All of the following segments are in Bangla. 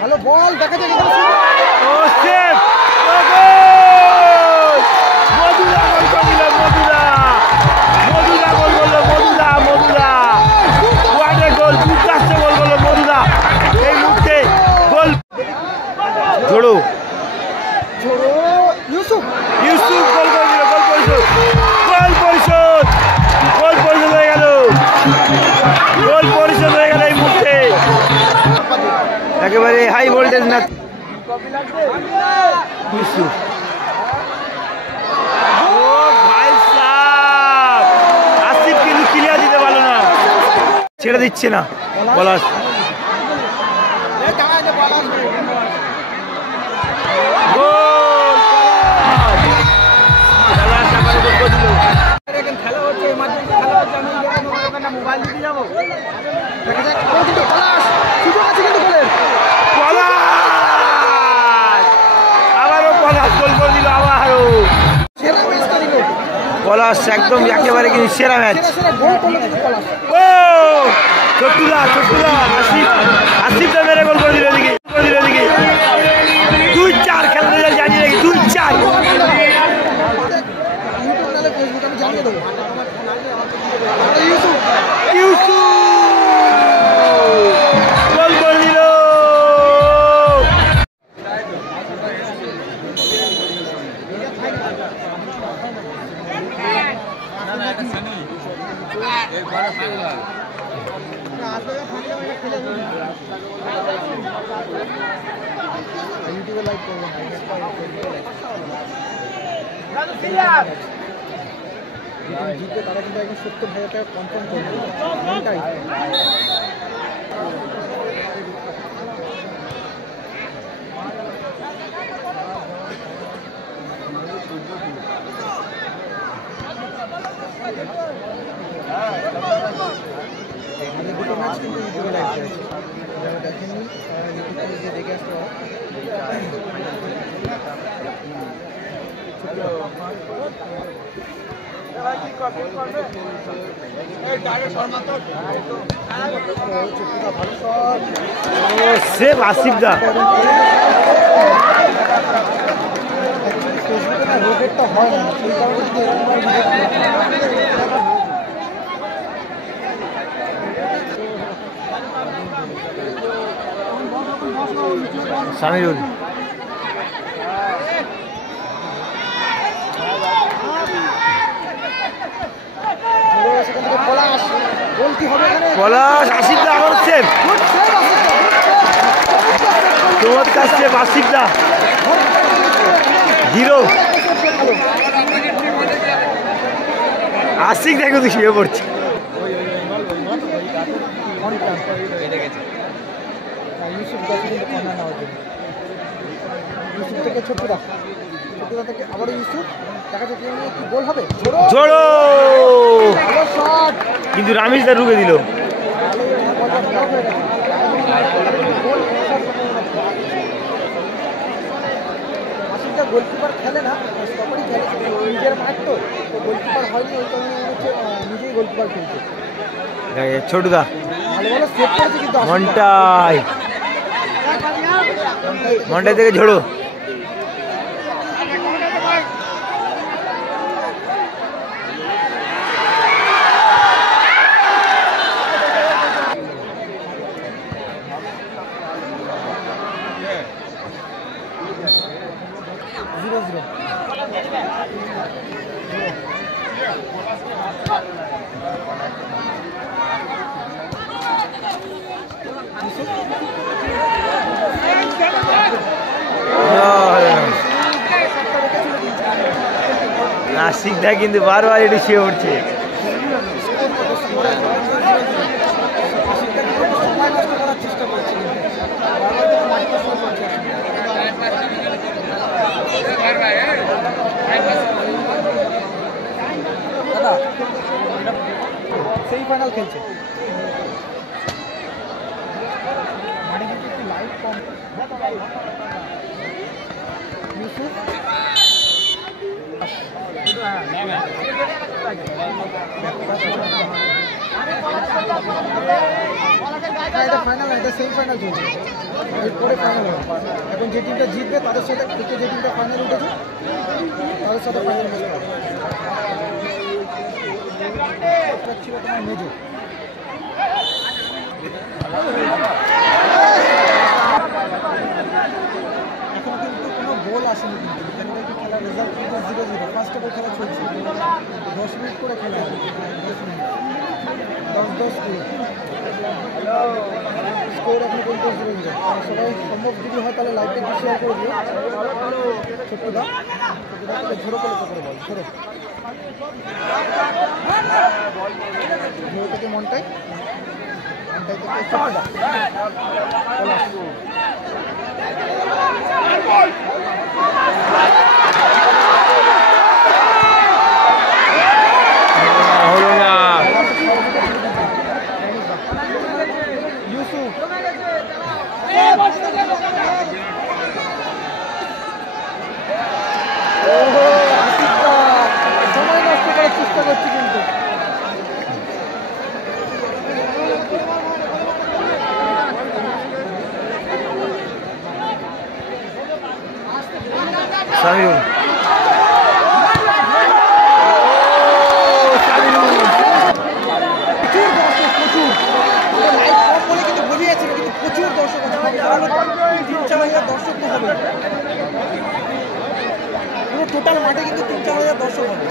ভালো বল দেখা যায় ঝোড়ো ইউসুফ গোল করে দিল। গোল পরিশোধ হয়ে গেল। এই মুহূর্তে একেবারে হাই ভোল্টেজ না। ইউসুফ আসিফ কিন্তু ক্লিয়ার দিতে পারলো না, ছেড়ে দিচ্ছে না পলাশ। খেলা হচ্ছে মোবাইল দিতে যাবো আবারও পলাশ গোল করে দিল। আবারও পলাশ একদম একেবারে কিন্তু সেরা ম্যাচ। ও ছোট্টুদা আসিফ তো মেরে গোল করে দিল। এদিকে 2-4 খেলা রেজাল্ট জানিয়ে রেখে 2-4। গোল করে দিল। ইউটিউবে লাইভ করবেন জিতে তারা কিন্তু একদম 70,000 টাকা কনফার্ম করবে। দুটো ম্যাচ কিন্তু ইউটিউবে লাইভ করেছে, যারা দেখেননি তারা ইউটিউবে গিয়ে দেখে আসতে পারে। সেভ আসিফদা। রোটেটটা হয় না, সেই কারণে সামিরুল পলাশ আসিফদা আবার সেভ। চমৎকার সেভ আসিফদা। 0 আশিক দেখো তো শুয়ে পড়ছে। ইউসুফ গেছে কিন্তু কর্নার নেওয়ার জন্য। ইউসুফ থেকে ছোট্টুদা থেকে আবারও ইউসুফ দেখা যাচ্ছে কি গোল হবে। ঝোড়ো কিন্তু রামিজদা ঢুকে দিল। আসিফদা গোলকিপার খেলে না, স্টপারই খেলে, নিজের মাঠ তো গোলকিপার হয়নি, ওই কারণে মনে হচ্ছে নিজেই গোলকিপার খেলছে। ছোটুদা ভালো ভালো সেভ করেছে কিন্তু মন্টাই থেকে ঝোড়ো। নাসিকদা কিন্তু বারবার একটু শুয়ে উঠছে। সেমিফাইনাল খেলছে। লাইভ কম ইউসুফ এটা ফাইনাল না, এটা সেমিফাইনাল চলছে, এরপরে ফাইনাল হবে। এখন যে টিমটা জিতবে তাদের সাথে যে টিমটা ফাইনাল উঠেছে তাদের সাথে ফাইনাল ম্যাচ হবে। ছিল তোমার মেজো। এখনো কিন্তু কোনো গোল আসেনি, কিন্তু খেলার রেজাল্ট কিন্তু 0-0। ফার্স্ট অফ অল খেলা চলছে, 10 মিনিট করে খেলা হবে, 10 মিনিট, 10-10 স্কোর এখন পর্যন্ত 0-0। সবাই সম্ভব যদি হয় তাহলে লাইভটা একটু শেয়ার করে দিও। ছোট্টদা ঝোড়ো করে করে বল, ঝোড়ো ঝোড়ো থেকে মনটাই থেকে ছোট্টদা হলো না। ইউসুফ সময় নষ্ট করার চেষ্টা করছি কিন্তু সামিরুল প্রচুর দর্শক আছে, 3-4 হাজার দর্শক তো হবে, পুরো টোটাল মাঠে কিন্তু 3-4 হাজার দর্শক হবে।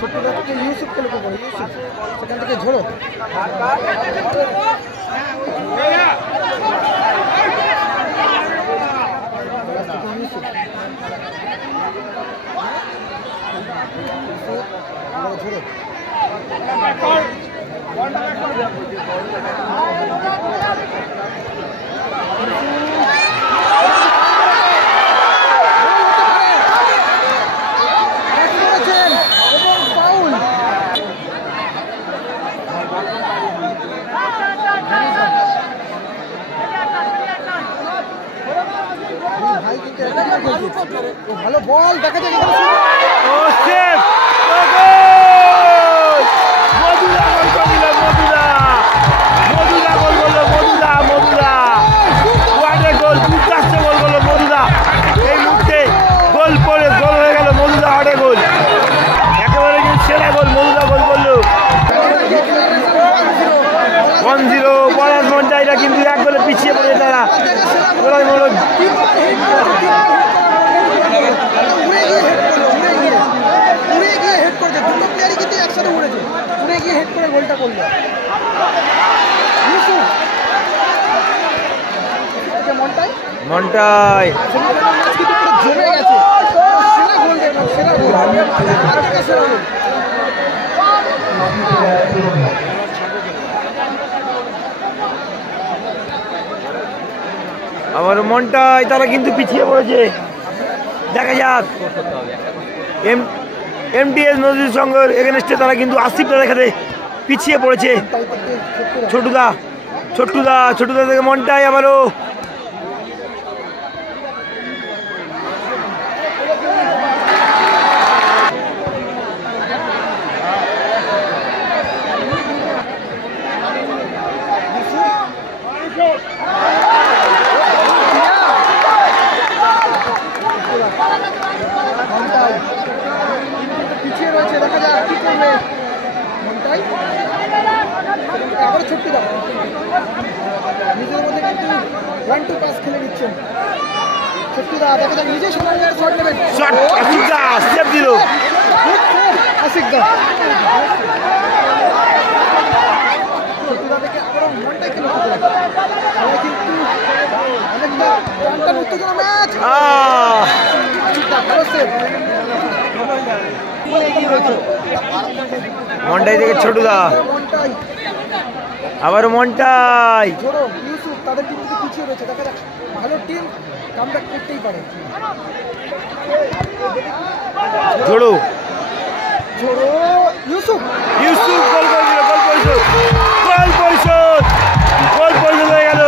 ছোট্টদা থেকে ইউসুফ খেলে করবো, ইউসুফ সেখান থেকে ঝোড়ো ঝোড়ো ভালো বল দেখা যায় এই মুহূর্তে গোল পরে গোল হয়ে গেল, মধুদা হাটে গোল, একেবারে কিন্তু সেরা গোল, মধুদা গোল করলো 1-0। পলাশ মন্টাইরা কিন্তু এক গোলে পিছিয়ে পড়ে তারা। মন্টাই জমে গেছে, সেরা গোল দেখলাম, সেরা গোল, সেরা গোল। আমার মনটাই তারা কিন্তু পিছিয়ে পড়েছে, দেখা যাক। এমটিএস নদীর সঙ্গে এগেনস্টে তারা কিন্তু 80টা দেখাতে পিছিয়ে পড়েছে। ছোটুদা ছোট্টুদা ছোটুদা থেকে মনটাই আবারও পিছিয়ে রয়েছে, দেখা যাক কি করবে মনটাই। আবার ছোট্টুদা নিজের মধ্যে কিন্তু 1-2 পাস খেলে নিচ্ছেন। ছোট্টুদা দেখা যাক নিজে সময় শট নেবেন, সেভ দিল আশিকদা। ছোট্টুদা থেকে আবারও মনটাই খেলে কিন্তু অনেকটা টানটান উত্তেজনা ম্যাচ। ভালো সেভ মন্টাই থেকে ছোটুদা, আবার মন্টাই ঝোড়ো ইউসুফ তাদের টিম কিন্তু পিছিয়ে রয়েছে, দেখা যাক ভালো টিম কামব্যাক করতেই পারে। ঝোড়ো ঝোড়ো ইউসুফ ইউসুফ গোল করে দিল, গোল পরিশোধ, গোল পরিশোধ, গোল পরিশোধ হয়ে গেল,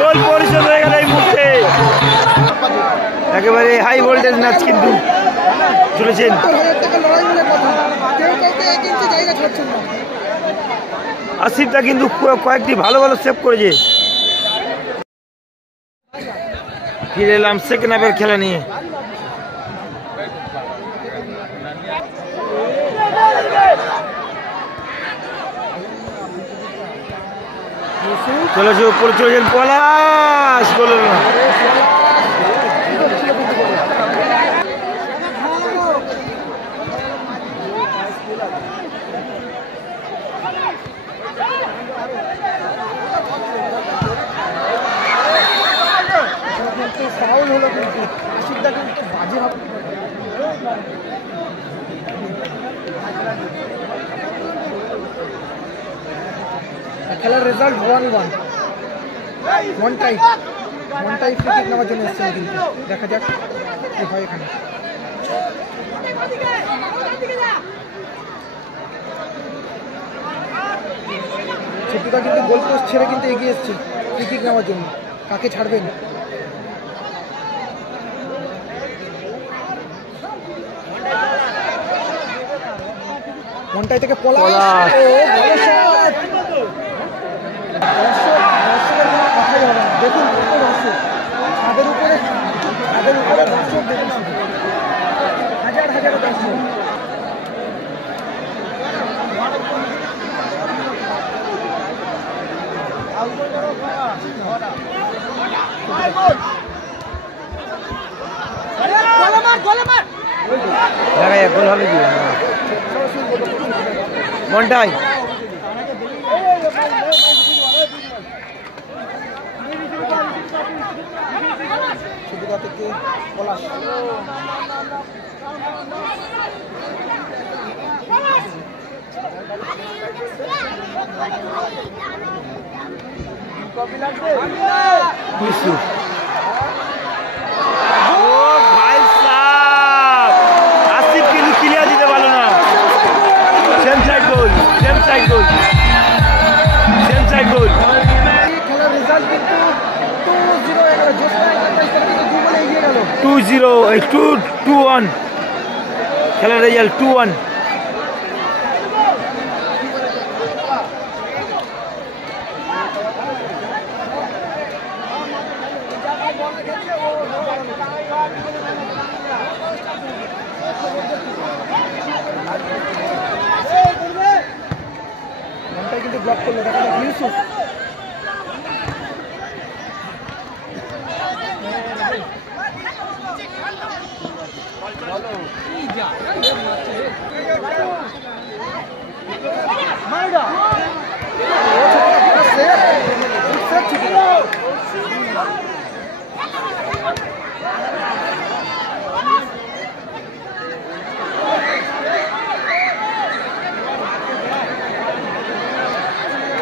গোল পরিশোধ হয়ে গেল। একেবারে হাই ভোল্টেজ ম্যাচ কিন্তু চলেছেন। 70,000 টাকা লড়াই বলে কথা, কেউ কাউকে 1 ইঞ্চি জায়গা ছাড়ছেন না। আসিফদা কিন্তু কয়েকটি ভালো ভালো সেভ করেছে। ফিরে এলাম সেকেন্ড হাফের খেলা নিয়ে। চলেছে উপরে চলেছেন পলাশ, বলল না ফাউল হলো কিন্তু আশিকদা কিন্তু বাজে হবে। খেলার রেজাল্ট 1-1 ওয়ান টাই ফ্রি কিক নেওয়ার জন্য এসেছে কিন্তু দেখা যাক কি হয় এখানে। ছোট্টুদা কিন্তু গোল পোস্ট ছেড়ে কিন্তু এগিয়ে এসছে ফ্রি কিক নেওয়ার জন্য, কাকে ছাড়বেন? মনটাই থেকে পলাশ, ও ভালো শট। দর্শকের কোনো কথাই হবে না, দেখুন কত দর্শক, ছাদের উপরে দর্শক দেখুন, শুধু হাজার হাজার দর্শক। দেখা যাক গোল হবে কি মনটাই। ছোটদা থেকে পলাশ, ইউসুফ, ও ভাই সাহেব, আসিফ কিন্তু ক্লিয়ার দিতে পারলো না। সেম সাইড গোল। খেলার রেজাল্ট কিন্তু 2-0 হয়ে গেল। জোসনা এন্টারপ্রাইজ তারা কিন্তু 2 গোলে এগিয়ে গেল। 2-1 খেলার রেজাল্ট 2-1। মনটাই কিন্তু ব্লক করলো, দেখা যাক ইউসুফ।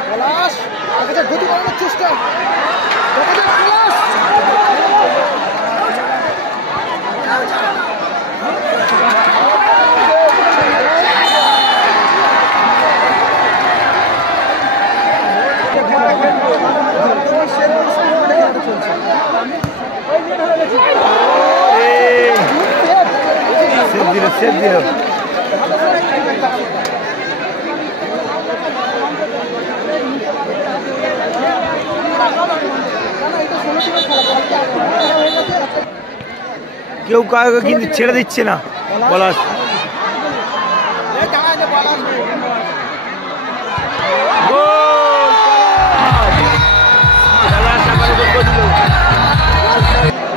পলাশ দেখা যাক গতি বাড়ানোর চেষ্টা, দেখা যাক পলাশ। সেভ দিল। কেউ কাউকে কিন্তু ছেড়ে দিচ্ছে না পলাশ।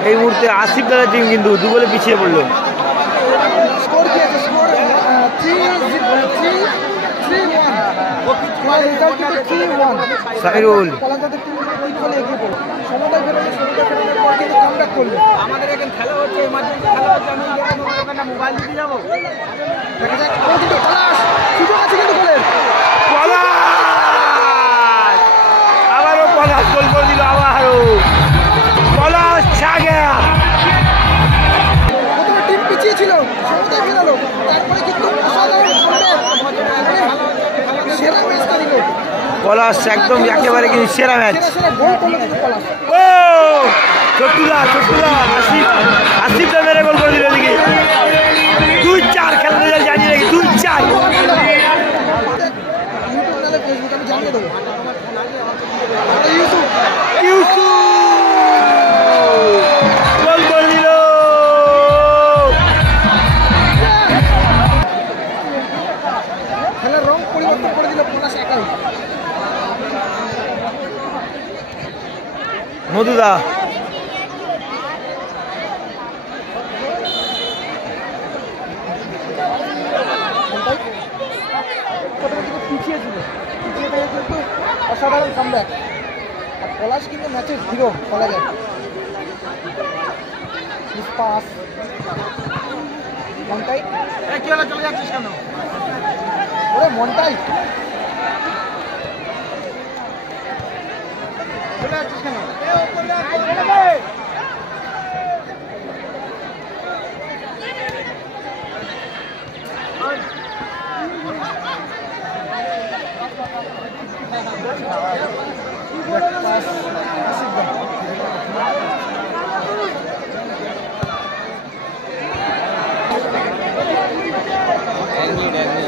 এই মুহূর্তে আসিফ দাদার টিম কিন্তু 2 গোলে পিছিয়ে পড়লো। স্কোর কি আছে? স্কোর 3-1। সাইরুল পলাশদাদের টিম 3 গোলে এগিয়ে পড়লো। সমতায় ফেরানোর পর কিন্তু কামব্যাক করলো। আমাদের এখানে খেলা হচ্ছে, এমার্জেন্সি খেলা হচ্ছে, আমি ওখানে মোবাইল দিতে যাবো। দেখা যাক কিন্তু পলাশ, সুযোগ আছে কিন্তু গোলের। পলাশ আবারও পলাশ গোল করে দিল। আবারও পলাশ ছা গেয়া। প্রথমে টিম পিছিয়ে ছিল, সমতায় ফেরালো, তারপরে কিন্তু অসাধারণ সেরা ম্যাচটা দিল। পলাশ একদম একেবারে কিন্তু সেরা ম্যাচ। সেরা গোল করলো কিন্তু পলাশ। ও ছোট্টুদা আসিফ তো মেরে গোল করে দিল এদিকে 2-4 খেলা রেজাল্ট জানি নাকি 2-4 ইউটিউব নালে ফেসবুক আমি জানিয়ে দেবো ইউটিউব গোল করে দিল খেলার রং পরিবর্তন করে দিল পলাশ একাই মধুদা পিছিয়ে ছিল পিছিয়ে থেকে কিন্তু অসাধারণ কামব্যাক আর পলাশ কিন্তু ম্যাচের হিরো বলা যায় পাস মন্টাই কি হলো চলে যাচ্ছিস কেন ওরে মন্টাই চলে যাচ্ছিস কেন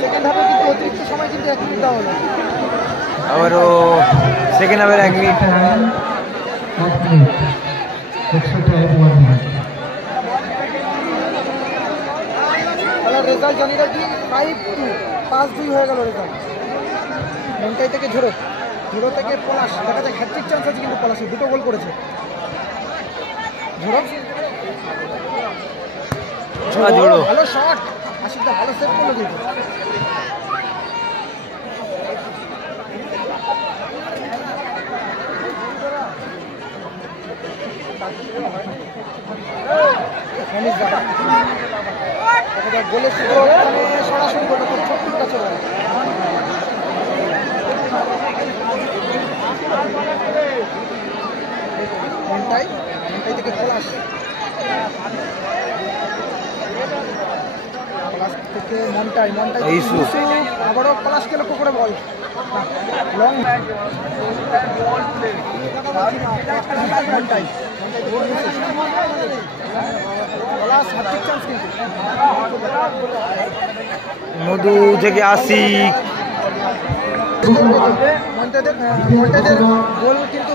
সেকেন্ড হাফে কিন্তু অতিরিক্ত সময় কিন্তু 1 মিনিট দেওয়া হলো আবারও সেকেন্ড হাফের 1 মিনিট খেলার রেজাল্ট জানি রাখি 5-2 5-2 হয়ে গেল রেজাল্ট মন্টাই থেকে ঝোড়ো থেকে পলাশ দেখা যায় হ্যাট্রিক চান্স আছে কিন্তু পলাশে 2 গোল করেছে ঝোড়ো ভালো শট আশিকদা ভালো সেভ করলো কিন্তু গোলের সূত্র সরাসরি গোল ছোট্ট কাছে মন্টাই থেকে পলাশ থেকে মন্টাই আবারও পলাশকে লক্ষ্য করে বল লং মন্টাই পলাশ হ্যাট্রিক চান্স কিন্তু মধু থেকে আসিফ মন্টাইদের গোল কিন্তু